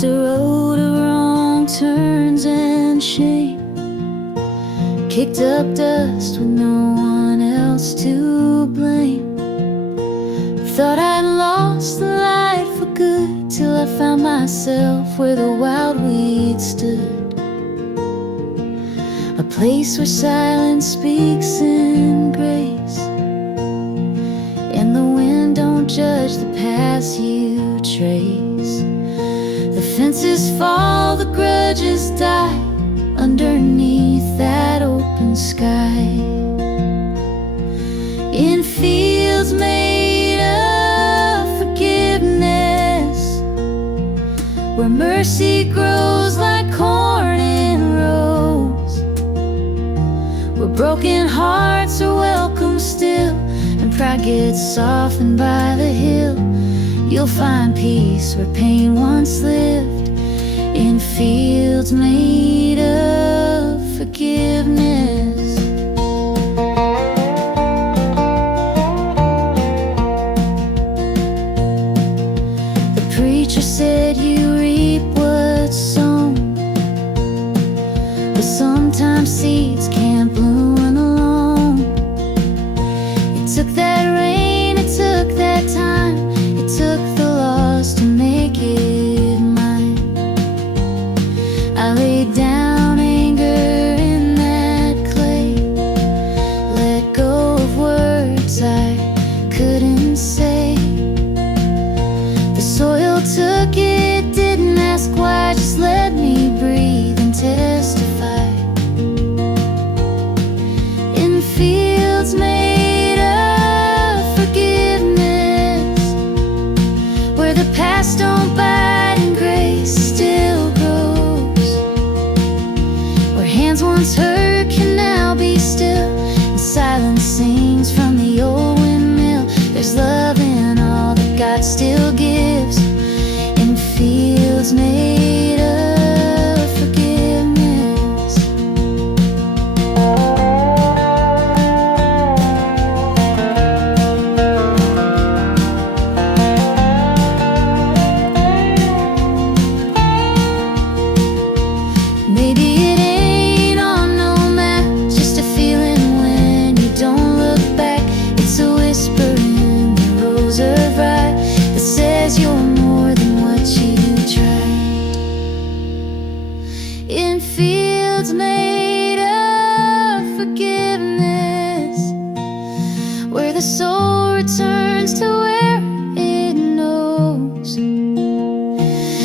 Walked a road of wrong turns and shame, kicked up dust with no one else to blame. Thought I'd lost the light for good, till I found myself where the wild weeds stood. A place where silence speaks in grace, and the wind don't judge the paths you trace. The fences fall, the grudges die, underneath that open sky. In fields made of forgiveness, where mercy grows like corn in rows, where broken hearts are welcome still, and pride gets softened by the hill. You'll find peace where pain once lived, in fields made of forgiveness. The preacher said you reap what's sown, but sometimes seeds can't bloom alone. It took that rain, it took that time, it took the loss to make it mine. I laid down anger in that clay, let go of words I couldn't say. The soil took it, didn't ask why, just let me breathe and testify. In fields made of forgiveness, where the past don't bite and grace still grows, where hands once hurt can now be still, and silence sings from the old windmill. There's love in all that God still gives, in fields made of forgiveness. Maybe it ain't on no map, just a feeling when you don't look back. It's a whisper in the rose of rye that says you're more than what you tried. In fields made of forgiveness, where the soul returns to where it knows,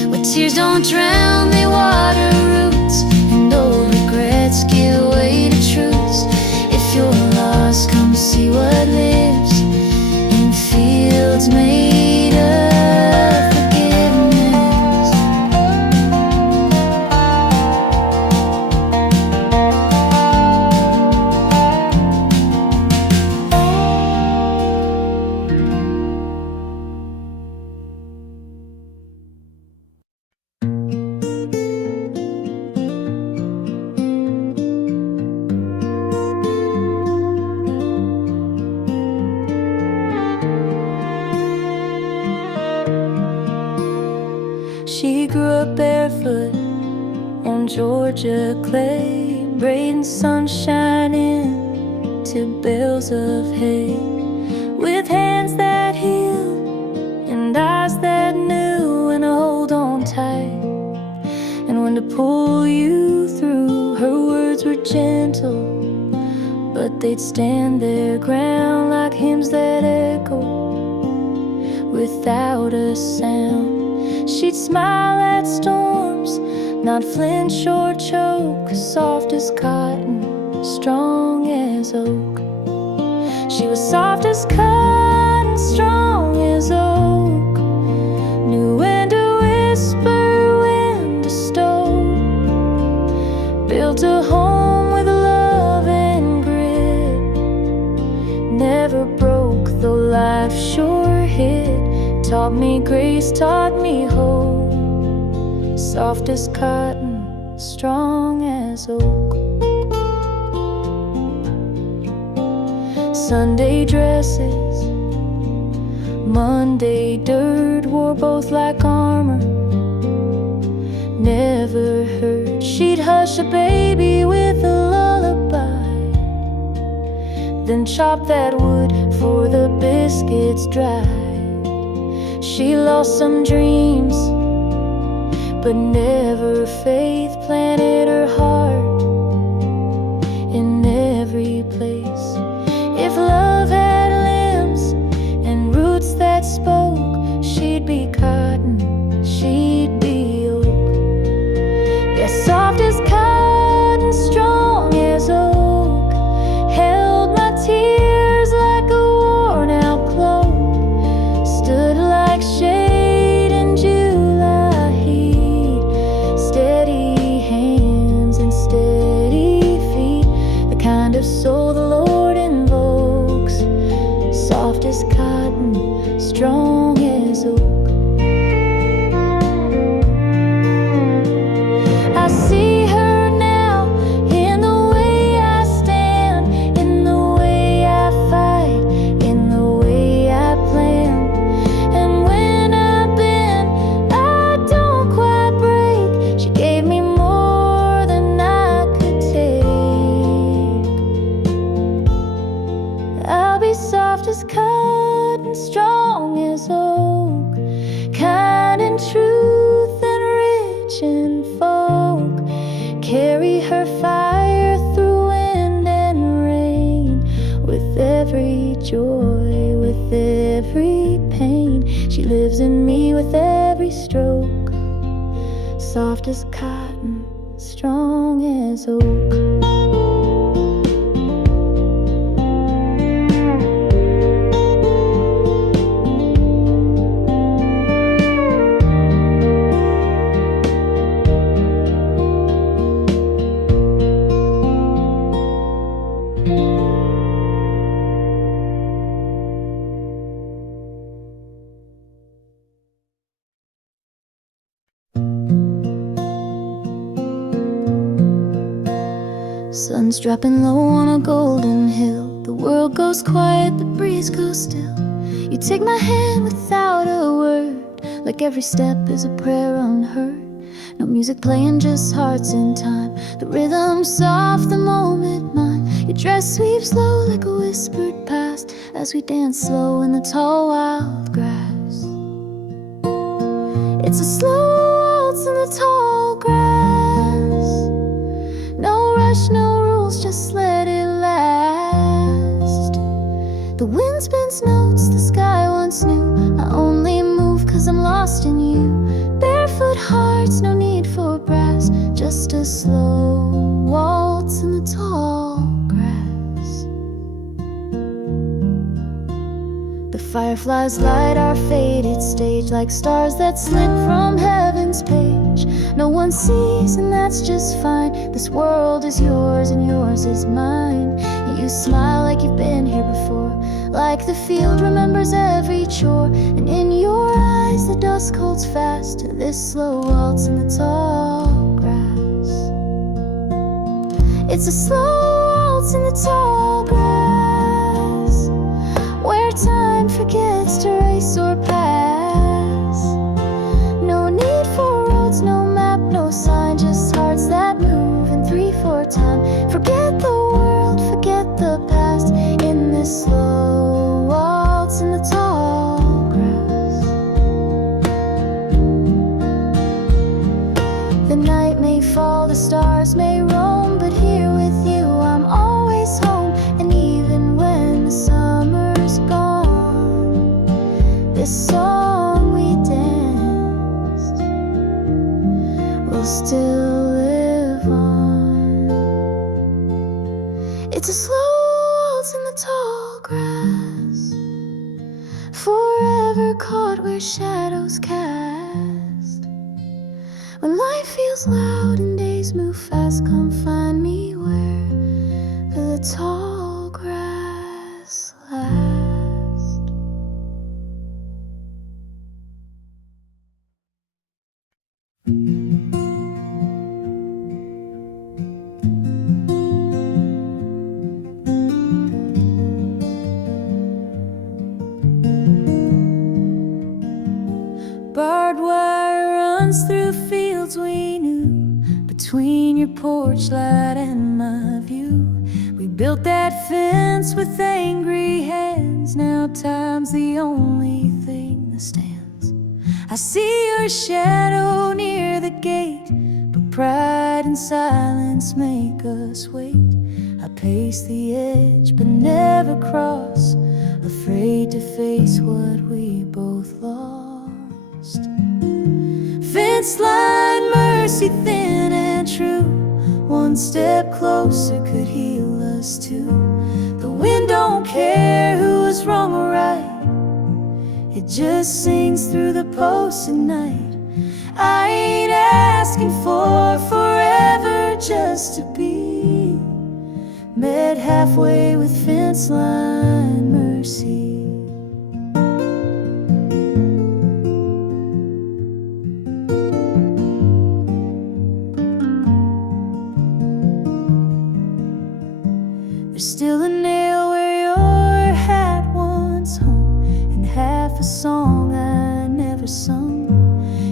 where tears don't drown, they water roots, and old regrets give way to truths. If you're lost, come see what lives, in fields made of forgiveness. She grew up barefoot on Georgia clay, braiding sunshine into bales of hay, with hands that healed and eyes that knew when to hold on tight and when to pull you through. Her words were gentle, but they'd stand their ground like hymns that echo without a sound. She'd smile at storms, not flinch or choke, soft as cotton, strong as oak. She was soft as cotton, strong as oak, knew when to whisper, when to stow, built a home with love and grit, never broke though life sure hit. Taught me grace, taught me hope, soft as cotton, strong as oak. Sunday dresses, Monday dirt, wore both like armor, never hurt. She'd hush a baby with a lullaby, then chop that wood for the biscuits dried. She lost some dreams, but never faith. Planted her heart in every place. If love had limbs and roots that spoke, she'd be cotton, she'd be oak. Yeah, soft as cotton, strong as oak, held my tears like a worn-out cloak, stood like shade in July heat, steady hands and steady feet, the kind of soul the Lord invokes. Soft as cotton, strong as oak. I see her now in the way I stand, in the way I fight, in the way I plan. And when I bend, I don't quite break. She gave me more than I could take. I'll be soft as cotton, strong as oak, kind in truth and rich in folk. Carry her fire through wind and rain, with every joy, with every pain. She lives in me with every stroke. Soft as cotton, strong as oak. Sun's dropping low on a golden hill. The world goes quiet, the breeze goes still. You take my hand without a word, like every step is a prayer unheard. No music playing, just hearts in time. The rhythm's soft, the moment mine. Your dress sweeps low like a whispered past, as we dance slow in the tall wild grass. It's a slow waltz in the tall grass. No rush, no rules, just let it last. The wind spins notes the sky once knew. I only move 'cause I'm lost in you. Barefoot hearts, no need for brass, just a slow waltz in the tall grass. The fireflies light our faded stage like stars that slip from heaven's page. No one sees, and that's just fine. This world is yours and yours is mine. You smile like you've been here before, like the field remembers every chore. And in your eyes the dusk holds fast to this slow waltz in the tall grass. It's a slow waltz in the tall grass, where time forgets to race or pass. No need for roads, no map, no sign, just hearts that move in 3/4 time. Forget the world, forget the past, in this slow waltz in the tall grass. The night may fall, the stars may roam, but here with you I'm always home. And even when the summer's gone, this song we danced will still live on. It's a slow waltz in the tall grass, forever caught where shadows cast. When life feels loud and days move fast, come find me where the tall grass lasts. Barbed wire runs through fields we porch light and my view. We built that fence with angry hands. Now time's the only thing that stands. I see your shadow near the gate, but pride and silence make us wait. I pace the edge but never cross, afraid to face what we both lost. Fence line, mercy, thin and true. One step closer could heal us too. The wind don't care who was wrong or right, it just sings through the posts at night. I ain't asking for forever, just to be met halfway with fence line mercy. There's still a nail where your hat once hung, and half a song I never sung.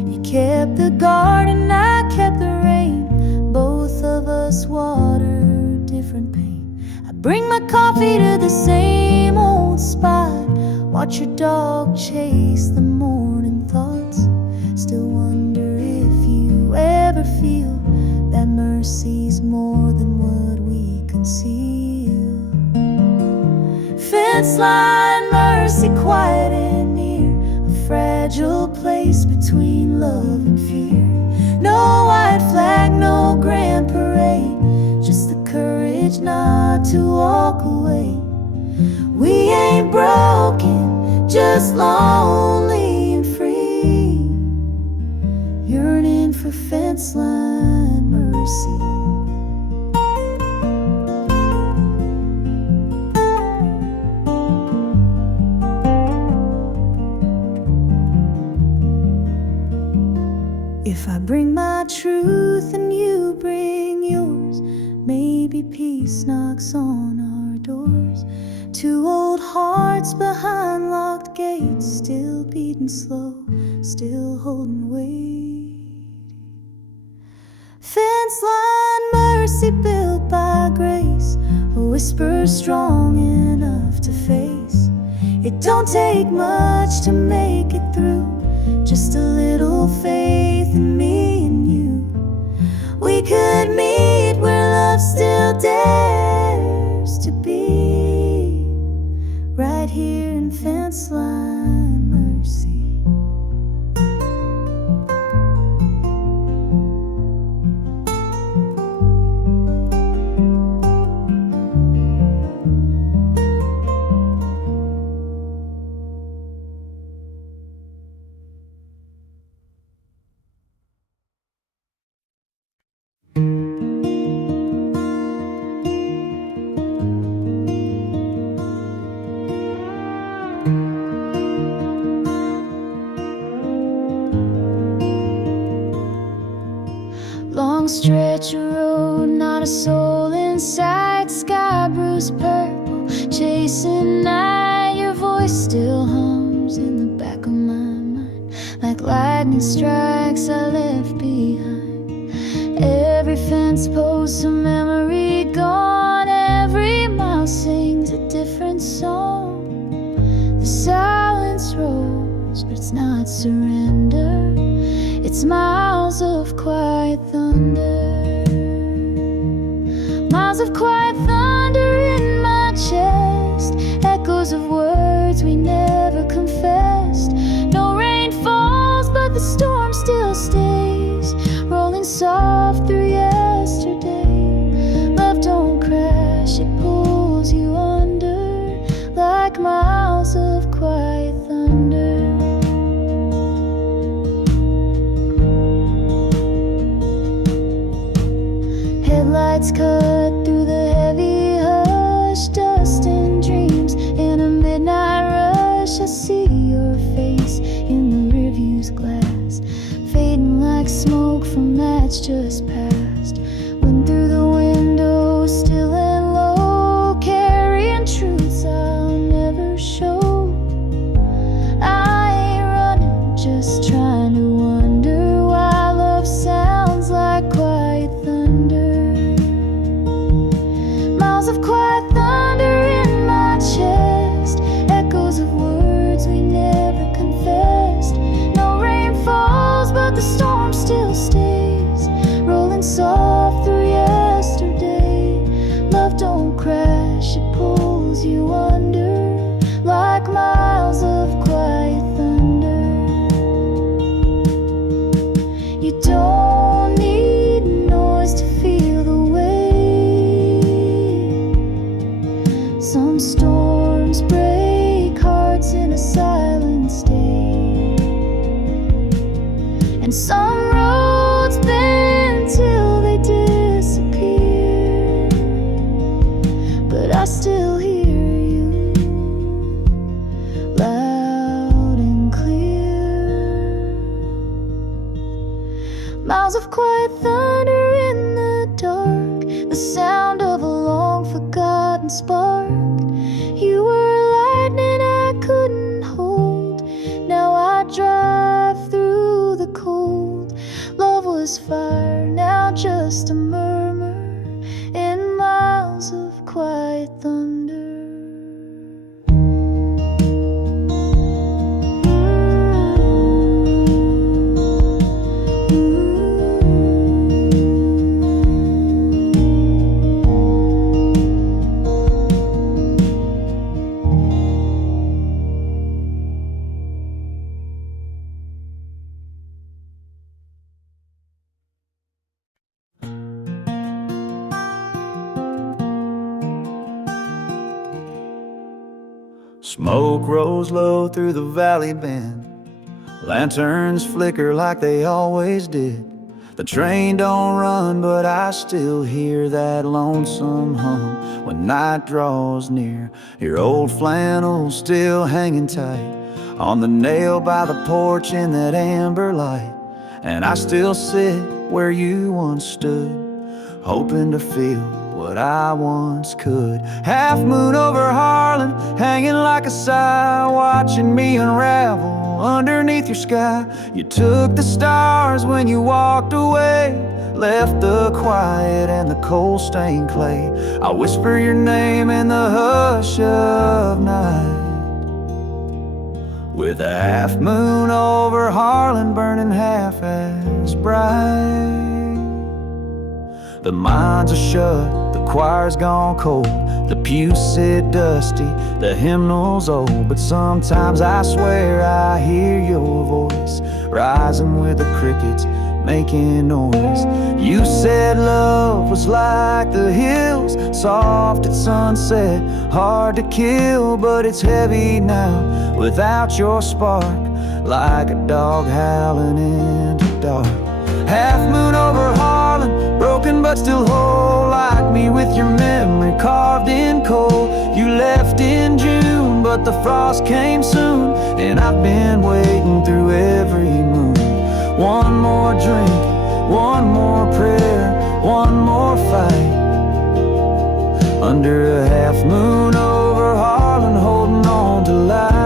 You kept the garden, I kept the rain. Both of us watered different pain. I bring my coffee to the same old spot, watch your dog chase the morning thoughts. Still wonder if you ever feel that mercy's more than what we conceal. Fence line, mercy, quiet and near, a fragile place between love and fear. No white flag, no grand parade, just the courage not to walk away. We ain't broken, just lonely and free, yearning for fence line mercy. If I bring my truth and you bring yours, maybe peace knocks on our doors. Two old hearts behind locked gates, still beating slow, still holding weight. Fence line mercy built by grace, a whisper strong enough to face. It don't take much to make it through, just a little faith in me and you. We could meet where love still dares to be, right here in fence line mercy. Long stretch of road, not a soul inside. Sky bruised purple, chasing night. Your voice still hums in the back of my mind, like lightning strikes I left behind. Every fence post a memory gone, every mile sings a different song. The silence rolls, but it's not surrender, it's miles of quiet thunder. Miles of quiet thunder in my chest, echoes of words we never confessed. No rain falls, but the storm still stays, rolling soft through yesterday. Love don't crash, it pulls you under, like miles of quiet thunder. Headlights cut through the heavy hush, dust and dreams in a midnight rush. I see your face in the rearview's glass, fading like smoke from match just passed. Wind through the window, still and low, carrying truths I'll never show. I ain't running, just trying to wonder why love sounds like quiet thunder. don't need noise to feel the way. Some storms break hearts in a silent state, and some roads bend till they disappear. But I still hear you, loud and clear. Miles of quiet thunder in the dark, the sound of a long forgotten spark. You were lightning I couldn't hold, now I drive through the cold. Love was fire, now just a murmur in miles of quiet thunder. Smoke rolls low through the valley bend, lanterns flicker like they always did. The train don't run, but I still hear that lonesome hum when night draws near. Your old flannel still hanging tight on the nail by the porch in that amber light. And I still sit where you once stood, hoping to feel what I once could. Half moon over Harlan, hanging like a sigh, watching me unravel underneath your sky. You took the stars when you walked away, left the quiet and the cold stained clay. I whisper your name in the hush of night, with a half moon over Harlan burning half as bright. The minds are shut, the choir's gone cold, the pews sit dusty, the hymnal's old. But sometimes I swear I hear your voice, rising with the crickets, making noise. You said love was like the hills, soft at sunset, hard to kill. But it's heavy now, without your spark, like a dog howling in the dark. Half moon over Harlan, broken but still whole, like me with your memory carved in coal. You left in June, but the frost came soon, and I've been waiting through every moon. One more drink, one more prayer, one more fight, under a half moon over Harlan, holding on to life.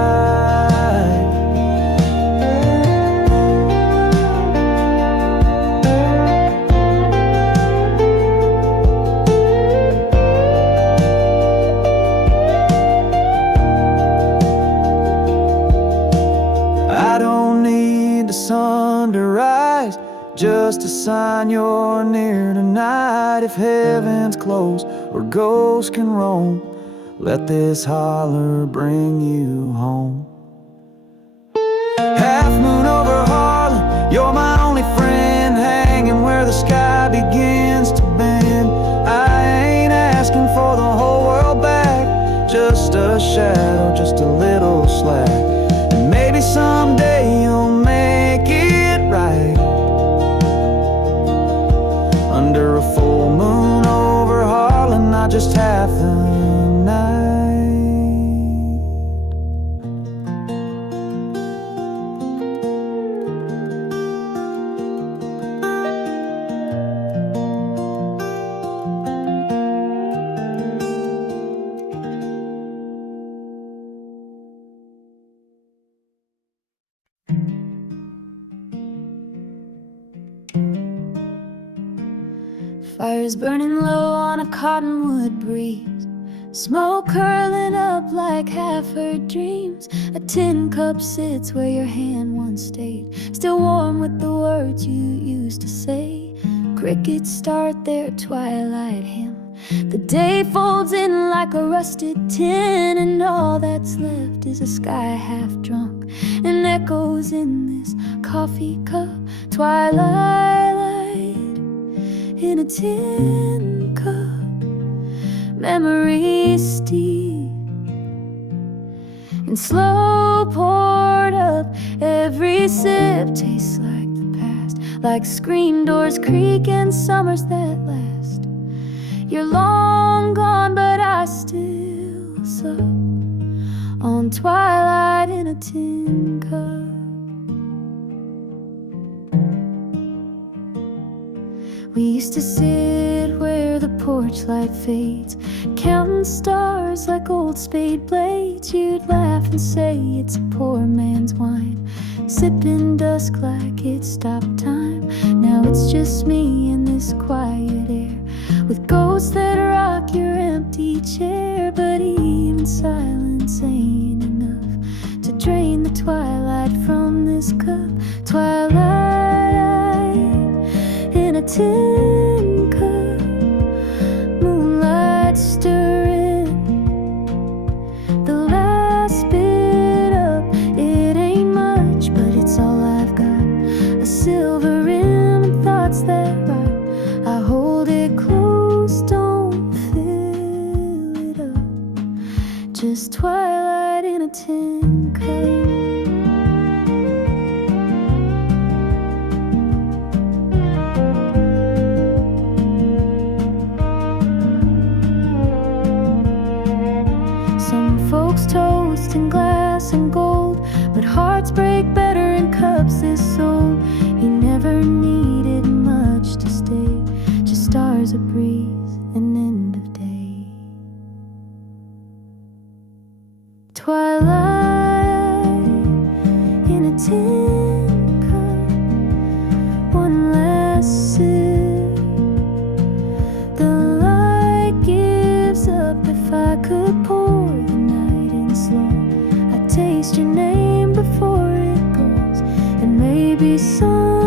Sun to rise, just to sign you're near tonight. If heaven's closed or ghosts can roam, let this holler bring you home. Half moon over Harlan, you're my only friend, hanging where the sky begins to bend. I ain't asking for the whole world back, just a shadow, just a little slack. And maybe someday you'll make it right, under a full moon over Harlan, not just half the night. Fire's burning low on a cottonwood breeze, smoke curling up like half-heard dreams. A tin cup sits where your hand once stayed, still warm with the words you used to say. Crickets start their twilight hymn, The day folds in like a rusted tin, and all that's left is a sky half drunk and echoes in this coffee cup. Twilight in a tin cup, memories steep and slow poured up. Every sip tastes like the past, like screen doors creak and summers that last. You're long gone, but I still sup on twilight in a tin cup. We used to sit where the porch light fades, counting stars like old spade blades. You'd laugh and say it's a poor man's wine, sipping dusk like it stopped time. Now it's just me in this quiet air, with ghosts that rock your empty chair. But even silence ain't enough to drain the twilight from this cup. Twilight in a tin cup, moonlight stirring the last bit up. It ain't much, but it's all I've got, a silver rim and thoughts that rot. I hold it close, don't fill it up, just twilight in a tin cup. Toast in glass and gold, but hearts break better in cups this old. You never needed much to stay, just stars, a breeze, an end of day. Twilight in a tin cup, one last sip. The light gives up. If I could pour the night in slow, I'd taste your name before it goes, and maybe some